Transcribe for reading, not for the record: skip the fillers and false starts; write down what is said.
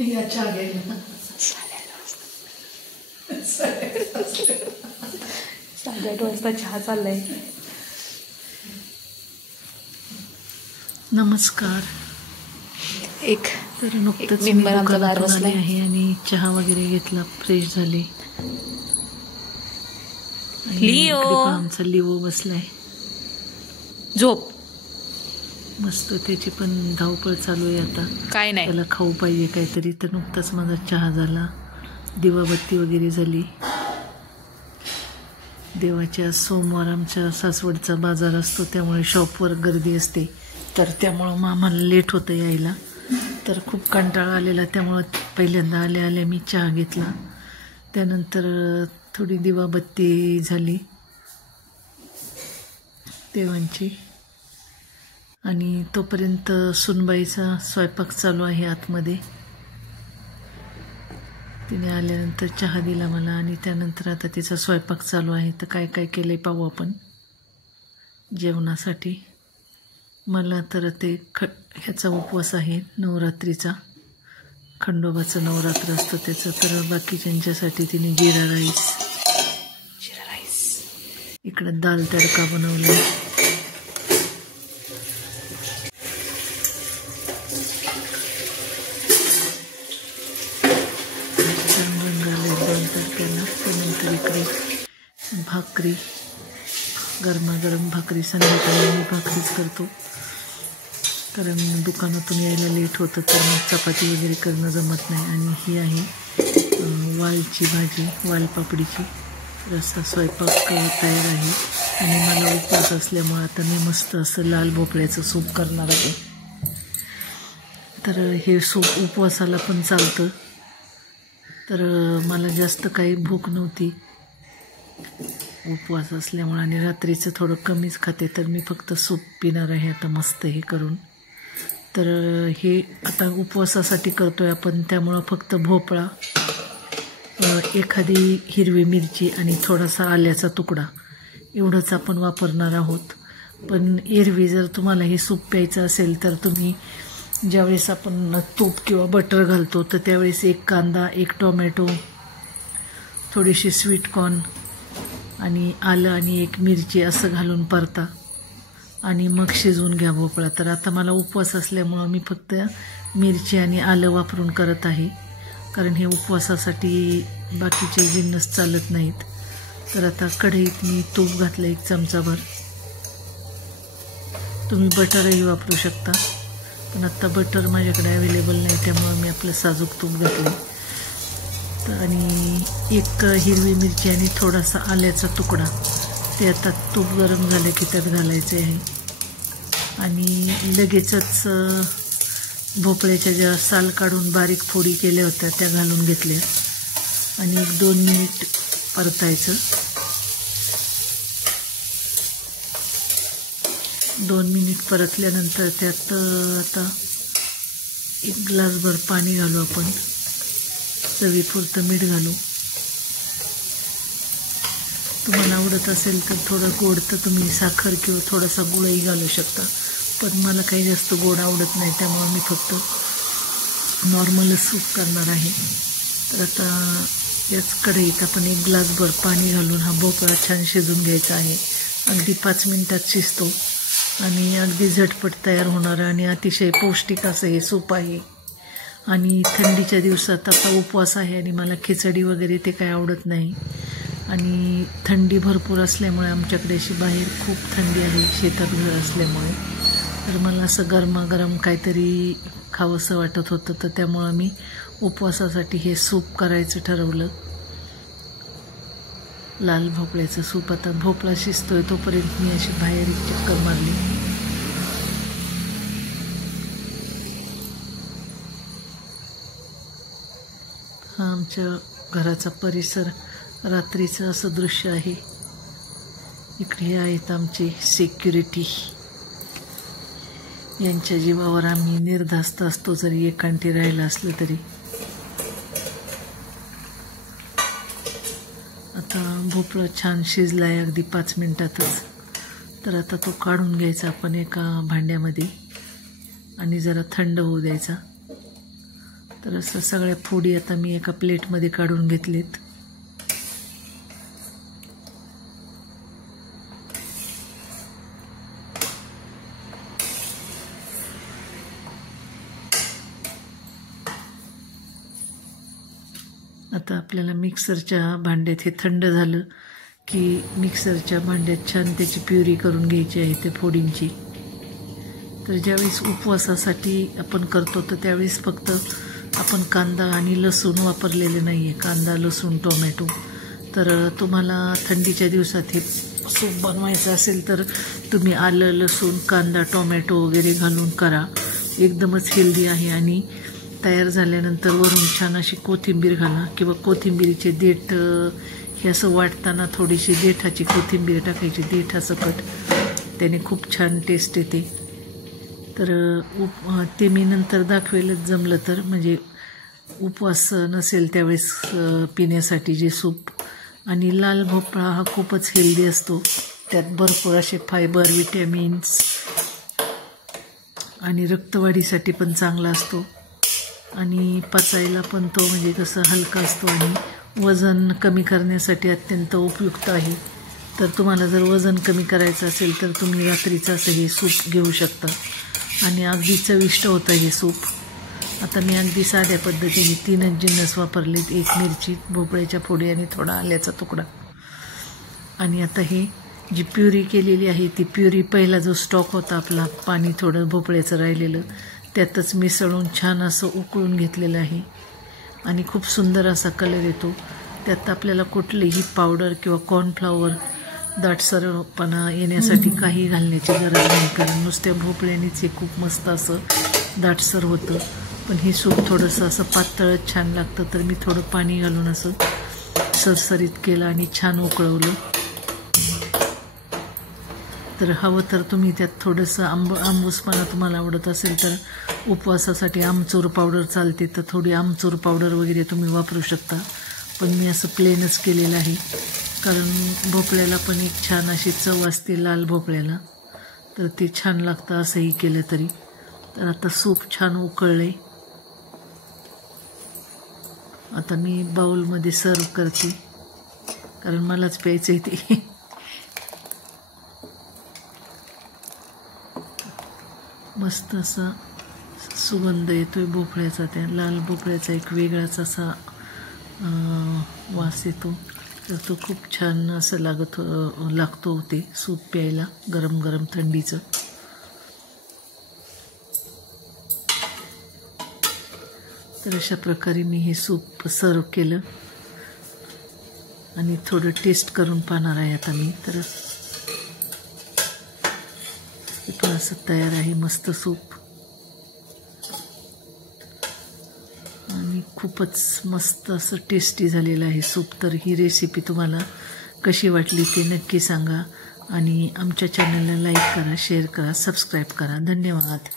या चहा घ्यायला 8:30 वाजता चहा चाललाय. नमस्कार. तर नुकतंच मेंबर आमचा बाहेर दुकानातून बसलाय आले आहे आणि चहा वगैरे घेतला, फ्रेश झाले. लिओ आमचा लिओ बसलाय झोप. मस्त, त्याची पण धावपळ चालू आहे आता. काय नाही, त्याला खाऊ पाहिजे काहीतरी. तर नुकताच माझा चहा झाला, दिवाबत्ती वगैरे झाली. देवाच्या सोमवार आमच्या सासवडचा बाजार असतो, त्यामुळे शॉपवर गर्दी असते. तर त्यामुळं आम्हाला लेट होतं यायला. तर खूप कंटाळा आलेला, त्यामुळं पहिल्यांदा आले मी चहा घेतला. त्यानंतर थोडी दिवाबत्ती झाली देवांची. आणि तोपर्यंत सुनबाईचा स्वयंपाक चालू आहे आतमध्ये. तिने आल्यानंतर चहा दिला मला आणि त्यानंतर आता तिचा स्वयंपाक चालू आहे. तर काय काय केलं आहे पाहू आपण जेवणासाठी. मला तर ते ह्याचा उपवास आहे नवरात्रीचा, खंडोबाचं नवरात्र असतं त्याचं. तर बाकीच्यांच्यासाठी तिने जिरा राईस इकडं दाल तडका बनवला. दाल तडक्याला. त्यानंतर इकडे भाकरी, गरमागरम भाकरी. संध्याकाळी मी भाकरीच करतो, कारण दुकानातून यायला लेट होतं, तर मग चपाती वगैरे करणं जमत नाही. आणि ही आहे वालची भाजी, वालपापडीची. रस्सा स्वयंपाक तयार आहे. आणि मला उपवास असल्यामुळे आता मी मस्त असं लाल भोपळ्याचं सूप करणार आहे. तर हे सूप उपवासाला पण चालतं. तर मला जास्त काही भूक नव्हती उपवास असल्यामुळे, आणि रात्रीचं थोडं कमीच खाते. तर मी फक्त सूप पिणार आहे आता मस्त हे करून. तर हे आता उपवासासाठी करतो आहे आपण, त्यामुळं फक्त भोपळा, एखादी हिरवी मिरची आणि थोडासा आल्याचा तुकडा एवढंच आपण वापरणार आहोत. पण एरवी जर तुम्हाला हे सूप प्यायचं असेल तर तुम्ही ज्यावेळेस आपण तूप किंवा बटर घालतो तर त्यावेळेस एक कांदा, एक टोमॅटो, थोडीशी स्वीटकॉर्न आणि आलं आणि एक मिरची असं घालून परता आणि मग शिजवून घ्या भोपळा. तर आता मला उपवास असल्यामुळं मी फक्त मिरची आणि आलं वापरून करत आहे, कारण हे उपवासासाठी बाकीचे जिन्नस चालत नाहीत. तर आता कढईत मी तूप घातलं 1 चमचाभर. तुम्ही बटरही वापरू शकता, पण आत्ता बटर माझ्याकडे अवेलेबल नाही, त्यामुळं मी आपलं साजूक तूप घातलं. तर आणि 1 हिरवी मिरची आणि थोडासा आल्याचा तुकडा, ते आता तूप गरम झालं की त्यात घालायचे आहे. आणि लगेचच भोपळ्याच्या ज्या साल काढून बारीक फोडी केल्या होत्या त्या घालून घेतल्या आणि 1-2 मिनिट परतायचं. 2 मिनिट परतल्यानंतर त्यात आता 1 ग्लासभर पाणी घालू आपण. चवीपुरतं मीठ घालू. तुम्हाला आवडत असेल तर थोडं गोड तर तुम्ही साखर किंवा थोडासा गुळही घालू शकता, पण मला काही जास्त गोड आवडत नाही, त्यामुळे मी फक्त नॉर्मलच सूप करणार आहे. तर आता याच कढईत आपण 1 ग्लासभर पाणी घालून हा भोपळा छान शिजून घ्यायचा आहे. अगदी 5 मिनिटात शिजतो आणि अगदी झटपट तयार होणारं आणि अतिशय पौष्टिक असं हे सूप आहे. आणि थंडीच्या दिवसात आता उपवास आहे आणि मला खिचडी वगैरे ते काही आवडत नाही. आणि थंडी भरपूर असल्यामुळे आमच्याकडे अशी बाहेर खूप थंडी आहे, शेतात घर असल्यामुळे. तर मला असं गरमागरम काहीतरी खावंसं वाटत होतं, तर त्यामुळं मी उपवासासाठी हे सूप करायचं ठरवलं, लाल भोपळ्याचं सूप. आता भोपळा शिजतोय तोपर्यंत मी अशी बाहेर एक चक्कर मारली. हा आमच्या घराचा परिसर, रात्रीचं असं दृश्य आहे. इकडे आहेत आमचे सिक्युरिटी, यांच्या जीवावर आम्ही निर्धास्त असतो जरी एकांटी राहिलं असलं तरी. आता भोपळा छान शिजला आहे अगदी 5 मिनिटातच. तर आता तो काढून घ्यायचा आपण एका भांड्यामध्ये आणि जरा थंड होऊ द्यायचा. तर असं सगळ्या फोडी आता मी एका प्लेटमध्ये काढून घेतलेत. आता आपल्याला मिक्सरच्या भांड्यात हे थंड झालं की मिक्सरच्या भांड्यात छान त्याची प्युरी करून घ्यायची आहे त्या फोडींची. तर ज्यावेळेस उपवासासाठी आपण करतो तर त्यावेळेस फक्त आपण कांदा आणि लसूण वापरलेले नाही आहे, कांदा लसूण टोमॅटो. तर तुम्हाला थंडीच्या दिवसात हे सूप बनवायचं असेल तर तुम्ही आलं लसूण कांदा टोमॅटो वगैरे घालून करा. एकदमच हेल्दी आहे. आणि तयार झाल्यानंतर वरून छान अशी कोथिंबीर घाला किंवा कोथिंबीरीचे देठ हे असं वाटताना थोडीशी देठाची कोथिंबीर टाकायची, देठासकट, त्याने खूप छान टेस्ट येते. तर ते मी नंतर दाखवेलच जमलं तर, म्हणजे उपवास नसेल त्यावेळेस पिण्यासाठी जे सूप. आणि लाल भोपळा हा खूपच हेल्दी असतो, त्यात भरपूर असे फायबर विटॅमिन्स आणि रक्तवाढीसाठी पण चांगला असतो. आणि पचायला पण तो म्हणजे कसं हलका असतो आणि वजन कमी करण्यासाठी अत्यंत उपयुक्त आहे. तर तुम्हाला जर वजन कमी करायचं असेल तर तुम्ही रात्रीचं असं हे सूप घेऊ शकता आणि अगदी चविष्ट होतं हे सूप. आता मी अगदी साध्या पद्धतीने 3च जिन्नस वापरलेत, 1 मिरची, भोपळ्याच्या फोडी आणि थोडा आल्याचा तुकडा. आणि आता हे जी प्युरी केलेली आहे ती प्युरी पहिला जो स्टॉक होता आपला पाणी थोडं भोपळ्याचं राहिलेलं त्यातच मिसळून छान असं उकळून घेतलेलं आहे. आणि खूप सुंदर असा कलर येतो. त्यात आपल्याला कुठलीही पावडर किंवा कॉर्नफ्लॉवर दाटसरपणा येण्यासाठी काही घालण्याची गरज नाही, कारण नुसत्या भोपळ्यानेच हे खूप मस्त असं दाटसर होतं. पण हे सूप थोडंसं असं पातळच छान लागतं. तर मी थोडं पाणी घालून असं सरसरीत केलं आणि छान उकळवलं. तर हवं तर तुम्ही त्यात थोडंसं आंबूसपणा तुम्हाला आवडत असेल तर उपवासासाठी आमचूर पावडर चालते, तर थोडी आमचूर पावडर वगैरे तुम्ही वापरू शकता. पण मी असं प्लेनच केलेलं आहे, कारण भोपळ्याला पण एक छान अशी चव असते लाल भोपळ्याला, तर ते छान लागतं असंही केलं तरी. तर आता सूप छान उकळले. आता मी बाउलमध्ये सर्व करते, कारण मलाच प्यायचं आहे ते. मस्त असा सुगंध येतोय भोपळ्याचा, त्या लाल भोपळ्याचा एक वेगळाच असा वास येतो. तर तो खूप छान असं लागतो ते सूप प्यायला गरम गरम थंडीचं. तर अशा प्रकारे मी हे सूप सर्व केलं आणि थोडं टेस्ट करून पाहणार आहे आता मी. तर हे पण असं तयार आहे मस्त सूप आणि खूपच मस्त असं टेस्टी झालेलं आहे सूप. तर ही रेसिपी तुम्हाला कशी वाटली ते नक्की सांगा आणि आमच्या चॅनलला लाईक करा, शेअर करा, सबस्क्राईब करा. धन्यवाद.